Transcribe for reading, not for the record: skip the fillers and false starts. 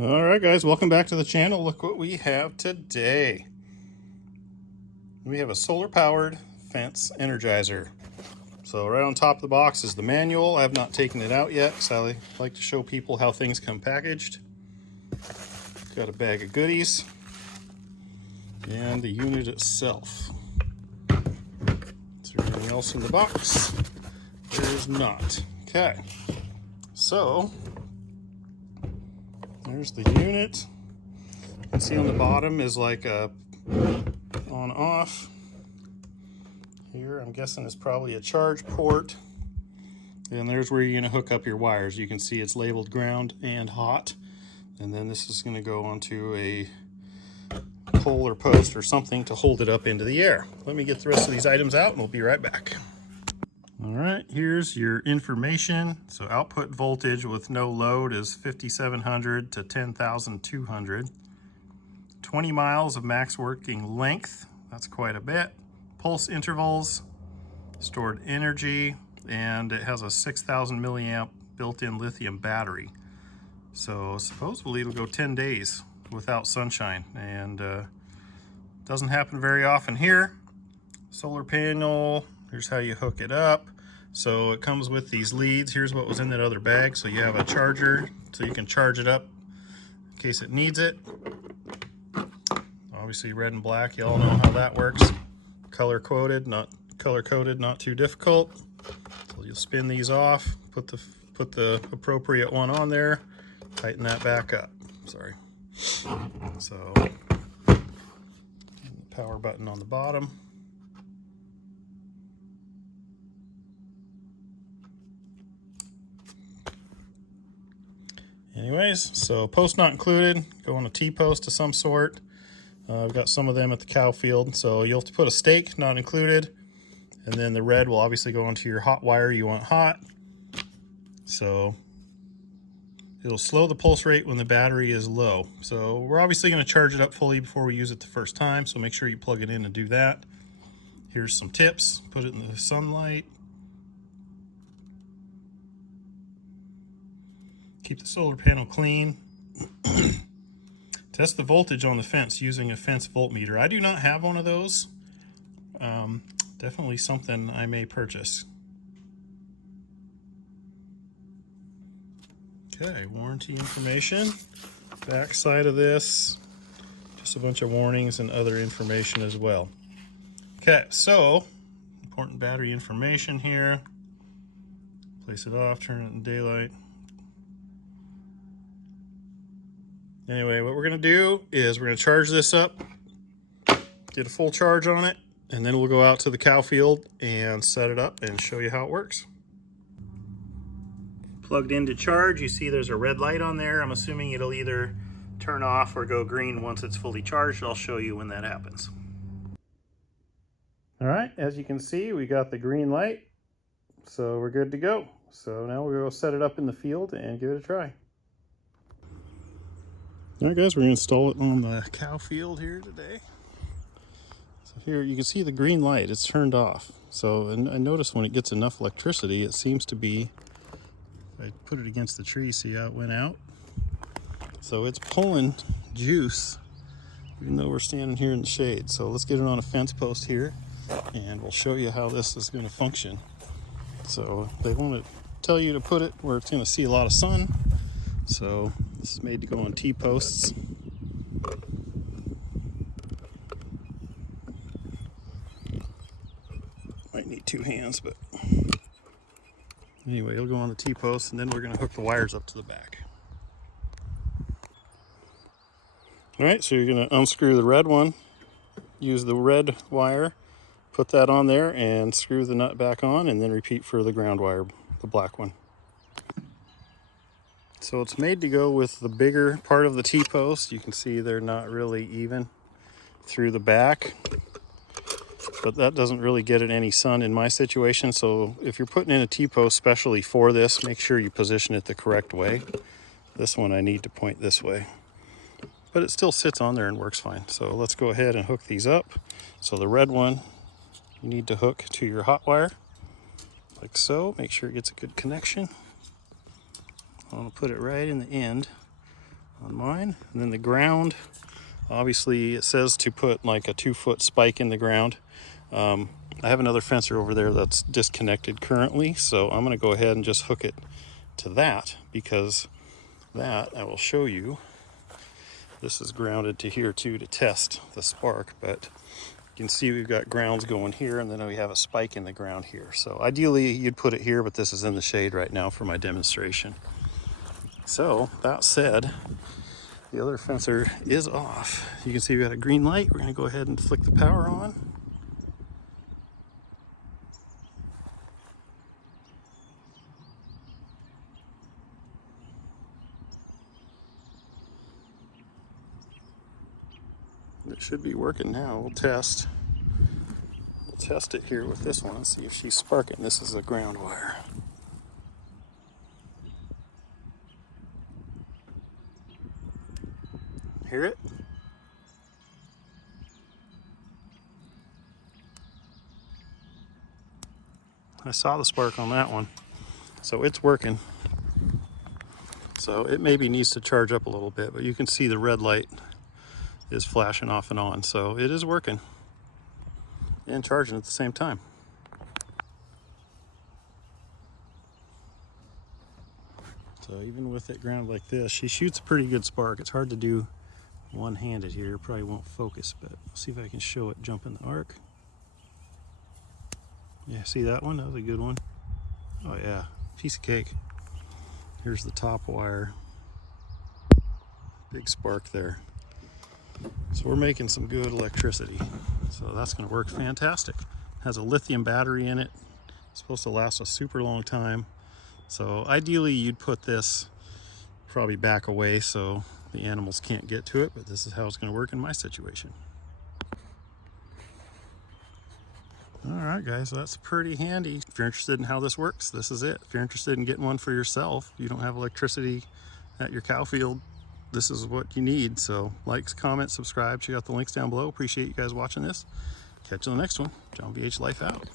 All right, guys, welcome back to the channel. Look what we have today. We have a solar-powered fence energizer. So right on top of the box is the manual. I have not taken it out yet, so I like to show people how things come packaged. Got a bag of goodies and the unit itself. Is there anything else in the box? There's not. Okay, so there's the unit. You can see on the bottom is like a on-off. Here, I'm guessing it's probably a charge port. And there's where you're going to hook up your wires. You can see it's labeled ground and hot. And then this is going to go onto a pole or post or something to hold it up into the air. Let me get the rest of these items out and we'll be right back. All right, here's your information. So output voltage with no load is 5,700 to 10,200. 20 miles of max working length, that's quite a bit. Pulse intervals, stored energy, and it has a 6,000 milliamp built-in lithium battery. So supposedly it'll go 10 days without sunshine, and doesn't happen very often here. Solar panel, here's how you hook it up. So it comes with these leads. Here's what was in that other bag. So you have a charger, so you can charge it up in case it needs it. Obviously red and black, you all know how that works. Color coded, not too difficult. So you'll spin these off, put the appropriate one on there, tighten that back up. Sorry. So the power button on the bottom. Anyways, so post not included, go on a T-post of some sort. I've got some of them at the cow field, so you'll have to put a stake, not included, and then the red will obviously go onto your hot wire you want hot. So it'll slow the pulse rate when the battery is low. So we're obviously going to charge it up fully before we use it the first time, so make sure you plug it in and do that. Here's some tips. Put it in the sunlight. Keep the solar panel clean. Test the voltage on the fence using a fence voltmeter. I do not have one of those. Definitely something I may purchase. Okay, warranty information. Back side of this, just a bunch of warnings and other information as well. Okay, so important battery information here. Place it off, turn it in daylight. Anyway, what we're going to do is we're going to charge this up, get a full charge on it, and then we'll go out to the cow field and set it up and show you how it works. Plugged into charge, you see there's a red light on there. I'm assuming it'll either turn off or go green once it's fully charged. I'll show you when that happens. All right, as you can see, we got the green light, so we're good to go. So now we'll go set it up in the field and give it a try. All right, guys, we're going to install it on the cow field here today. So here you can see the green light, it's turned off. So, and I noticed when it gets enough electricity, it seems to be, if I put it against the tree, see how it went out? So it's pulling juice, even though we're standing here in the shade. So let's get it on a fence post here, and we'll show you how this is going to function. So they want to tell you to put it where it's going to see a lot of sun. So this is made to go on T-posts. Might need two hands, but anyway, it'll go on the T-post, and then we're going to hook the wires up to the back. All right, so you're going to unscrew the red one, use the red wire, put that on there, and screw the nut back on, and then repeat for the ground wire, the black one. So it's made to go with the bigger part of the T-post. You can see they're not really even through the back, but that doesn't really get it any sun in my situation. So if you're putting in a T-post specially for this, make sure you position it the correct way. This one I need to point this way, but it still sits on there and works fine. So let's go ahead and hook these up. So the red one, you need to hook to your hot wire, like so. Make sure it gets a good connection. I'm going to put it right in the end on mine. And then the ground, obviously it says to put like a 2-foot spike in the ground. I have another fencer over there that's disconnected currently, so I'm going to go ahead and just hook it to that, because that I will show you. This is grounded to here too to test the spark, but you can see we've got grounds going here, and then we have a spike in the ground here. So ideally you'd put it here, but this is in the shade right now for my demonstration. So that said, the other fencer is off. You can see we got a green light. We're going to go ahead and flick the power on. It should be working now. We'll test it here with this one and see if she's sparking. This is a ground wire. Hear it? I saw the spark on that one, so it's working. So it maybe needs to charge up a little bit, but you can see the red light is flashing off and on, so it is working and charging at the same time. So even with it grounded like this, she shoots a pretty good spark. It's hard to do one-handed here, probably won't focus, but I'll see if I can show it jump in the arc. Yeah, see that one? That was a good one. Oh yeah, piece of cake. Here's the top wire. Big spark there. So we're making some good electricity. So that's going to work fantastic. It has a lithium battery in it. It's supposed to last a super long time. So ideally you'd put this probably back away so the animals can't get to it, but this is how it's going to work in my situation. Alright guys, that's pretty handy. If you're interested in how this works, this is it. If you're interested in getting one for yourself, you don't have electricity at your cow field, this is what you need. So like, comment, subscribe, check out the links down below. Appreciate you guys watching this. Catch you on the next one. John VH Life out.